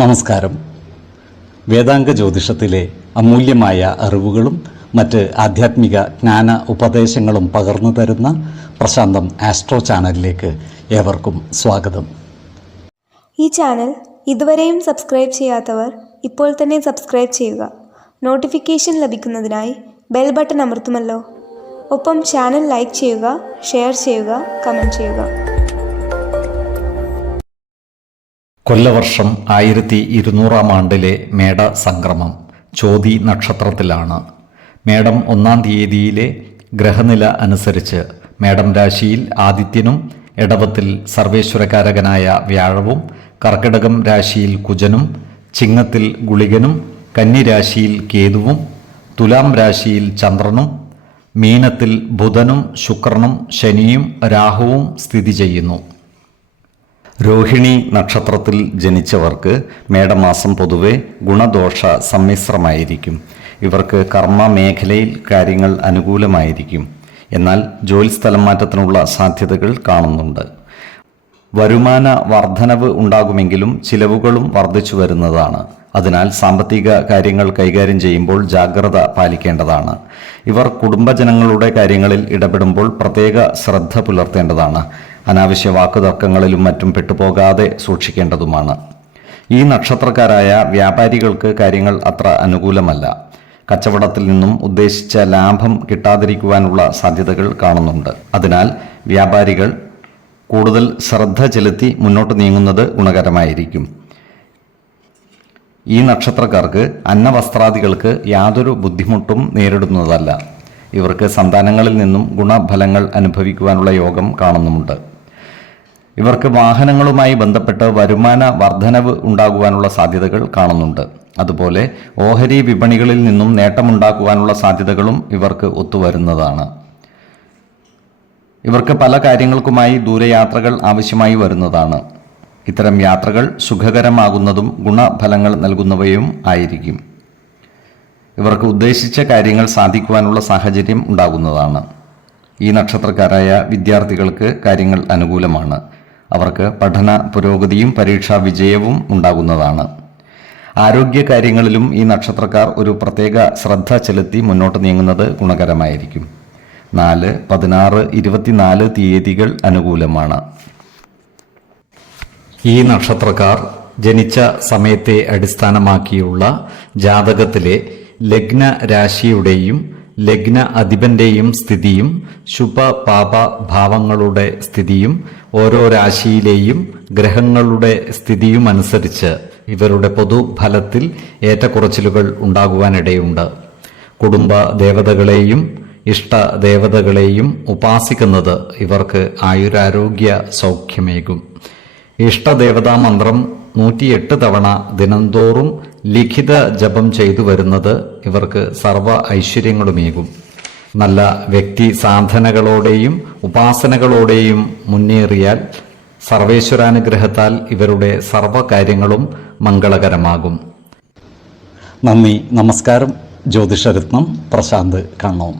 നമസ്കാരം. വേദാംഗ ജ്യോതിഷത്തിലെ അമൂല്യമായ അറിവുകളും മറ്റ് ആധ്യാത്മിക ജ്ഞാന ഉപദേശങ്ങളും പകർന്നു തരുന്ന പ്രശാന്തം ആസ്ട്രോ ചാനലിലേക്ക് ഏവർക്കും സ്വാഗതം. ഈ ചാനൽ ഇതുവരെയും സബ്സ്ക്രൈബ് ചെയ്യാത്തവർ ഇപ്പോൾ തന്നെ സബ്സ്ക്രൈബ് ചെയ്യുക. നോട്ടിഫിക്കേഷൻ ലഭിക്കുന്നതിനായി ബെൽ ബട്ടൺ അമർത്തുമല്ലോ. ഒപ്പം ചാനൽ ലൈക്ക് ചെയ്യുക, ഷെയർ ചെയ്യുക, കമൻറ്റ് ചെയ്യുക. കൊല്ലവർഷം 1200 ആണ്ടിലെ മേട സംക്രമം ചോതി നക്ഷത്രത്തിലാണ്. മേടം 1-ാം തീയതിയിലെ ഗ്രഹനില അനുസരിച്ച് മേടം രാശിയിൽ ആദിത്യനും, ഇടവത്തിൽ സർവേശ്വരകാരകനായ വ്യാഴവും, കർക്കിടകം രാശിയിൽ കുജനും, ചിങ്ങത്തിൽ ഗുളികനും, കന്നിരാശിയിൽ കേതുവും, തുലാം രാശിയിൽ ചന്ദ്രനും, മീനത്തിൽ ബുധനും ശുക്രനും ശനിയും രാഹുവും സ്ഥിതി ചെയ്യുന്നു. രോഹിണി നക്ഷത്രത്തിൽ ജനിച്ചവർക്ക് മേടമാസം പൊതുവെ ഗുണദോഷ സമ്മിശ്രമായിരിക്കും. ഇവർക്ക് കർമ്മ മേഖലയിൽ കാര്യങ്ങൾ അനുകൂലമായിരിക്കും. എന്നാൽ ജോലി സ്ഥലം മാറ്റത്തിനുള്ള സാധ്യതകൾ കാണുന്നുണ്ട്. വരുമാന വർധനവ് ഉണ്ടാകുമെങ്കിലും ചിലവുകളും വർദ്ധിച്ചു വരുന്നതാണ്. അതിനാൽ സാമ്പത്തിക കാര്യങ്ങൾ കൈകാര്യം ചെയ്യുമ്പോൾ ജാഗ്രത പാലിക്കേണ്ടതാണ്. ഇവർ കുടുംബജനങ്ങളുടെ കാര്യങ്ങളിൽ ഇടപെടുമ്പോൾ പ്രത്യേക ശ്രദ്ധ പുലർത്തേണ്ടതാണ്. അനാവശ്യ വാക്കുതർക്കങ്ങളിലും മറ്റും പെട്ടുപോകാതെ സൂക്ഷിക്കേണ്ടതുമാണ്. ഈ നക്ഷത്രക്കാരായ വ്യാപാരികൾക്ക് കാര്യങ്ങൾ അത്ര അനുകൂലമല്ല. കച്ചവടത്തിൽ നിന്നും ഉദ്ദേശിച്ച ലാഭം കിട്ടാതിരിക്കുവാനുള്ള സാധ്യതകൾ കാണുന്നുണ്ട്. അതിനാൽ വ്യാപാരികൾ കൂടുതൽ ശ്രദ്ധ ചെലുത്തി മുന്നോട്ട് നീങ്ങുന്നത് ഗുണകരമായിരിക്കും. ഈ നക്ഷത്രക്കാർക്ക് അന്നവസ്ത്രാദികൾക്ക് യാതൊരു ബുദ്ധിമുട്ടും നേരിടുന്നതല്ല. ഇവർക്ക് സന്താനങ്ങളിൽ നിന്നും ഗുണഫലങ്ങൾ അനുഭവിക്കുവാനുള്ള യോഗം കാണുന്നുമുണ്ട്. ഇവർക്ക് വാഹനങ്ങളുമായി ബന്ധപ്പെട്ട് വരുമാന വർധനവ് ഉണ്ടാകുവാനുള്ള സാധ്യതകൾ കാണുന്നുണ്ട്. അതുപോലെ ഓഹരി വിപണികളിൽ നിന്നും നേട്ടമുണ്ടാക്കുവാനുള്ള സാധ്യതകളും ഇവർക്ക് ഒത്തുവരുന്നതാണ്. ഇവർക്ക് പല കാര്യങ്ങൾക്കുമായി ദൂരയാത്രകൾ ആവശ്യമായി വരുന്നതാണ്. ഇത്തരം യാത്രകൾ സുഖകരമാകുന്നതും ഗുണഫലങ്ങൾ നൽകുന്നവയും ആയിരിക്കും. ഇവർക്ക് ഉദ്ദേശിച്ച കാര്യങ്ങൾ സാധിക്കുവാനുള്ള സാഹചര്യം ഉണ്ടാകുന്നതാണ്. ഈ നക്ഷത്രക്കാരായ വിദ്യാർത്ഥികൾക്ക് കാര്യങ്ങൾ അനുകൂലമാണ്. അവർക്ക് പഠന പുരോഗതിയും പരീക്ഷാ വിജയവും ഉണ്ടാകുന്നതാണ്. ആരോഗ്യ കാര്യങ്ങളിലും ഈ നക്ഷത്രക്കാർ ഒരു പ്രത്യേക ശ്രദ്ധ ചെലുത്തി മുന്നോട്ട് നീങ്ങുന്നത് ഗുണകരമായിരിക്കും. 4, 16, 24 തീയതികൾ അനുകൂലമാണ്. ഈ നക്ഷത്രക്കാർ ജനിച്ച സമയത്തെ അടിസ്ഥാനമാക്കിയുള്ള ജാതകത്തിലെ ലഗ്ന രാശിയുടെയും ലഗ്ന അധിപന്റെയും സ്ഥിതിയും ശുഭ പാപ ഭാവങ്ങളുടെ സ്ഥിതിയും ഓരോ രാശിയിലെയും ഗ്രഹങ്ങളുടെ സ്ഥിതിയും അനുസരിച്ച് ഇവരുടെ പൊതുഫലത്തിൽ ഏറ്റക്കുറച്ചിലുകൾ ഉണ്ടാകുവാനിടയുണ്ട്. കുടുംബ ദേവതകളെയും ഇഷ്ട ദേവതകളെയും ഉപാസിക്കുന്നത് ഇവർക്ക് ആയുരാരോഗ്യ സൗഖ്യമേകും. ഇഷ്ടദേവതാ മന്ത്രം 108 തവണ ദിനംതോറും ലിഖിത ജപം ചെയ്തു വരുന്നത് ഇവർക്ക് സർവ ഐശ്വര്യങ്ങളുമേകും. നല്ല വ്യക്തി സാധനകളോടെയും ഉപാസനകളോടെയും മുന്നേറിയാൽ സർവേശ്വരാനുഗ്രഹത്താൽ ഇവരുടെ സർവകാര്യങ്ങളും മംഗളകരമാകും. നന്ദി, നമസ്കാരം. ജ്യോതിഷരത്നം പ്രശാന്ത് കണ്ണോം.